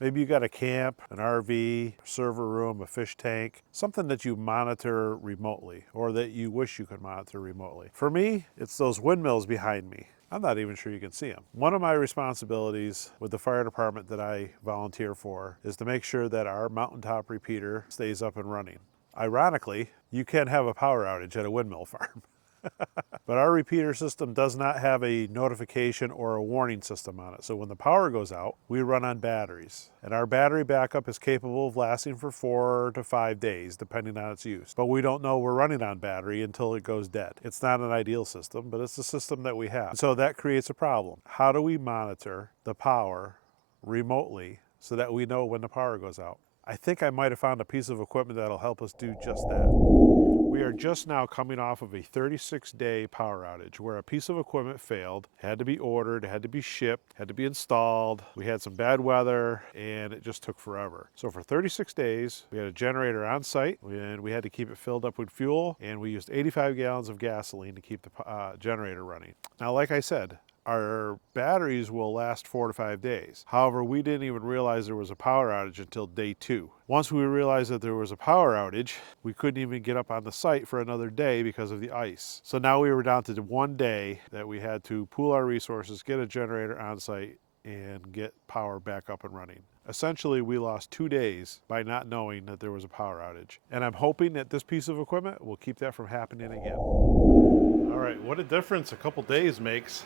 Maybe you got a camp, an RV, server room, a fish tank, something that you monitor remotely or that you wish you could monitor remotely. For me, it's those windmills behind me. I'm not even sure you can see them. One of my responsibilities with the fire department that I volunteer for is to make sure that our mountaintop repeater stays up and running. Ironically, you can have a power outage at a windmill farm. But our repeater system does not have a notification or a warning system on it. So when the power goes out, we run on batteries. And our battery backup is capable of lasting for 4 to 5 days, depending on its use. But we don't know we're running on battery until it goes dead. It's not an ideal system, but it's the system that we have. So that creates a problem. How do we monitor the power remotely so that we know when the power goes out? I think I might have found a piece of equipment that'll help us do just that. We are just now coming off of a 36-day power outage where a piece of equipment failed, had to be ordered, had to be shipped, had to be installed. We had some bad weather and it just took forever. So for 36 days, we had a generator on site and we had to keep it filled up with fuel, and we used 85 gallons of gasoline to keep the generator running. Now, like I said, our batteries will last 4 to 5 days. However, we didn't even realize there was a power outage until day 2. Once we realized that there was a power outage, we couldn't even get up on the site for another day because of the ice. So now we were down to 1 day that we had to pool our resources, get a generator on site, and get power back up and running. Essentially, we lost 2 days by not knowing that there was a power outage. And I'm hoping that this piece of equipment will keep that from happening again. All right, what a difference a couple days makes.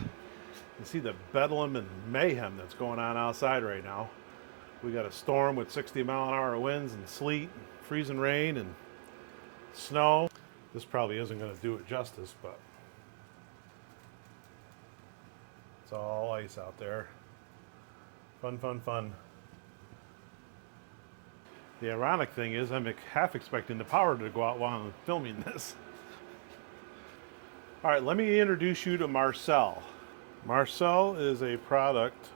You see the bedlam and mayhem that's going on outside right now. We got a storm with 60-mile-an-hour winds and sleet, freezing rain and snow. This probably isn't going to do it justice, but it's all ice out there. Fun, fun, fun. The ironic thing is I'm half expecting the power to go out while I'm filming this. All right, let me introduce you to Marcell. Marcell is a product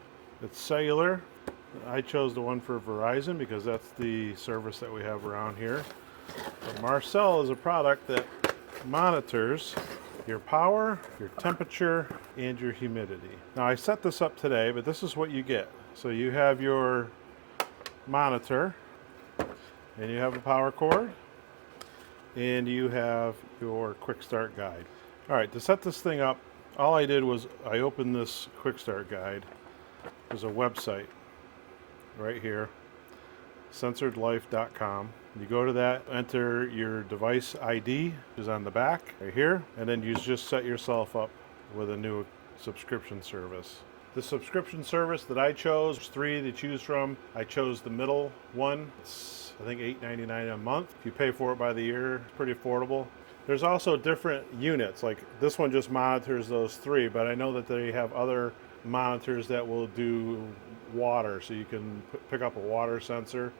that's cellular. I chose the one for Verizon because that's the service that we have around here. But Marcell is a product that monitors your power, your temperature, and your humidity. Now, I set this up today, but this is what you get. So you have your monitor, and you have a power cord, and you have your quick start guide. All right, to set this thing up, all I did was I opened this quick start guide. There's a website right here, censoredlife.com. You go to that, enter your device ID, which is on the back right here, and then you just set yourself up with a new subscription service. The subscription service that I chose, there's 3 to choose from. I chose the middle one. It's, I think, $8.99 a month. If you pay for it by the year, it's pretty affordable. There's also different units, like this one just monitors those 3, but I know that they have other monitors that will do water, so you can pick up a water sensor.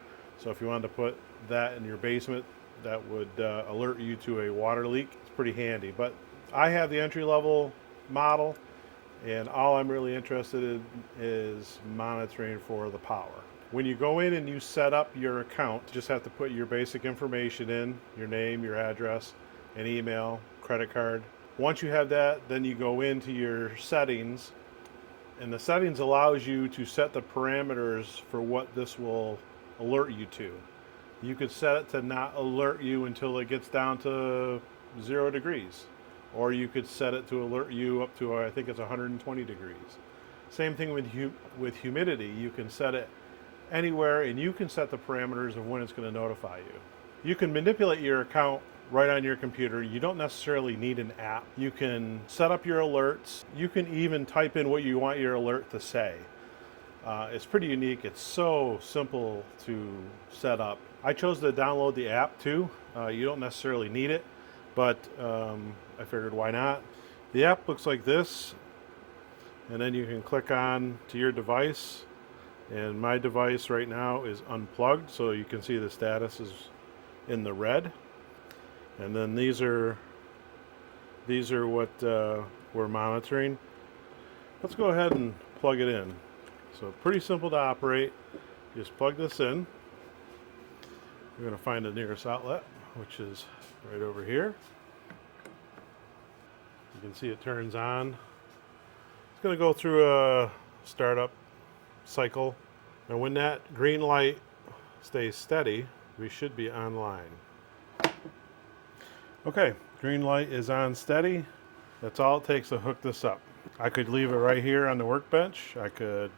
So if you wanted to put that in your basement, that would alert you to a water leak. It's pretty handy, but I have the entry-level model, and all I'm really interested in is monitoring for the power. When you go in and you set up your account, you just have to put your basic information in, your name, your address, an email, credit card. Once you have that, then you go into your settings, and the settings allows you to set the parameters for what this will alert you to. You could set it to not alert you until it gets down to 0 degrees, or you could set it to alert you up to, I think it's 120 degrees. Same thing with humidity. You can set it anywhere, and you can set the parameters of when it's going to notify you. You can manipulate your account right on your computer. You don't necessarily need an app. You can set up your alerts. You can even type in what you want your alert to say. It's pretty unique. It's so simple to set up. I chose to download the app too. You don't necessarily need it, but I figured why not. The app looks like this, and then you can click on to your device, and my device right now is unplugged, so you can see the status is in the red. And then these are what we're monitoring. Let's go ahead and plug it in. So pretty simple to operate. Just plug this in. We're going to find the nearest outlet, which is right over here. You can see it turns on. It's going to go through a startup cycle. And when that green light stays steady, we should be online. Okay, green light is on steady. That's all it takes to hook this up. I could leave it right here on the workbench. I could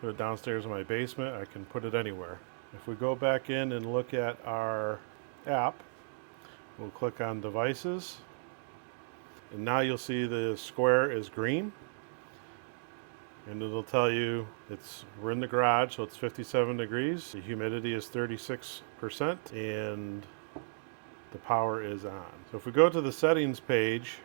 put it downstairs in my basement. I can put it anywhere. If we go back in and look at our app, we'll click on devices. And now you'll see the square is green. And it'll tell you we're in the garage, so it's 57 degrees. The humidity is 36%, and the power is on. So if we go to the settings page,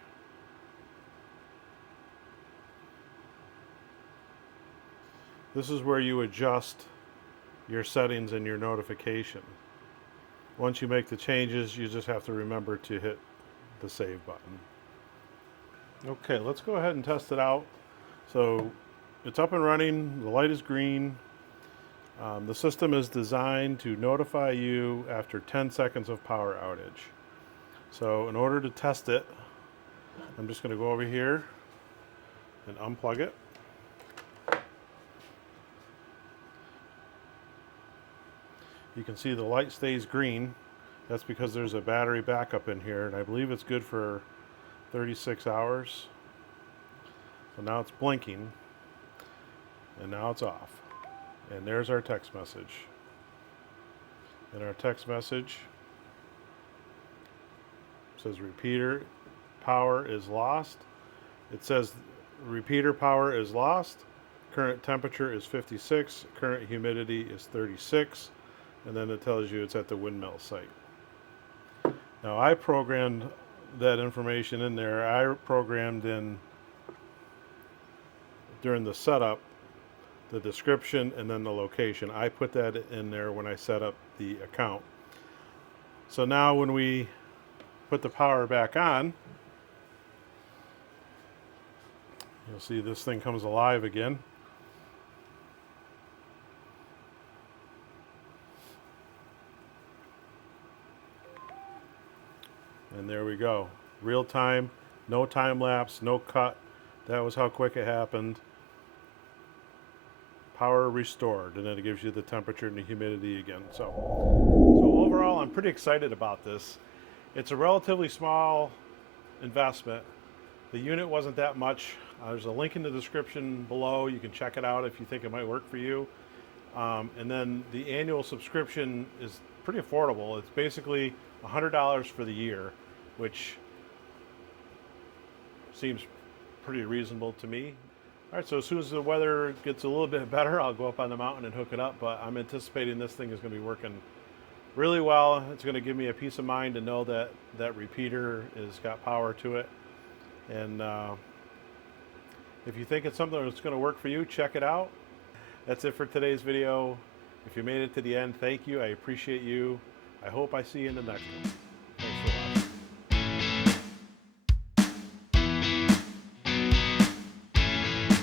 this is where you adjust your settings and your notification. Once you make the changes, you just have to remember to hit the save button. Okay, let's go ahead and test it out. So it's up and running, the light is green. The system is designed to notify you after 10 seconds of power outage. So in order to test it, I'm just going to go over here and unplug it. You can see the light stays green. That's because there's a battery backup in here, and I believe it's good for 36 hours. So now it's blinking, and now it's off. And there's our text message. And our text message says repeater power is lost. It says repeater power is lost. Current temperature is 56. Current humidity is 36. And then it tells you it's at the windmill site. Now I programmed that information in there. I programmed in during the setup the description and then the location. I put that in there when I set up the account. So now when we put the power back on, you'll see this thing comes alive again. And there we go. Real time, no time lapse, no cut. That was how quick it happened. Power restored, and then it gives you the temperature and the humidity again. So overall, I'm pretty excited about this. It's a relatively small investment. The unit wasn't that much. There's a link in the description below. You can check it out if you think it might work for you. And then the annual subscription is pretty affordable. It's basically $100 for the year, which seems pretty reasonable to me. All right, so as soon as the weather gets a little bit better, I'll go up on the mountain and hook it up, but I'm anticipating this thing is going to be working really well. It's going to give me a peace of mind to know that that repeater has got power to it. And if you think it's something that's going to work for you, check it out. That's it for today's video. If you made it to the end, thank you. I appreciate you. I hope I see you in the next one.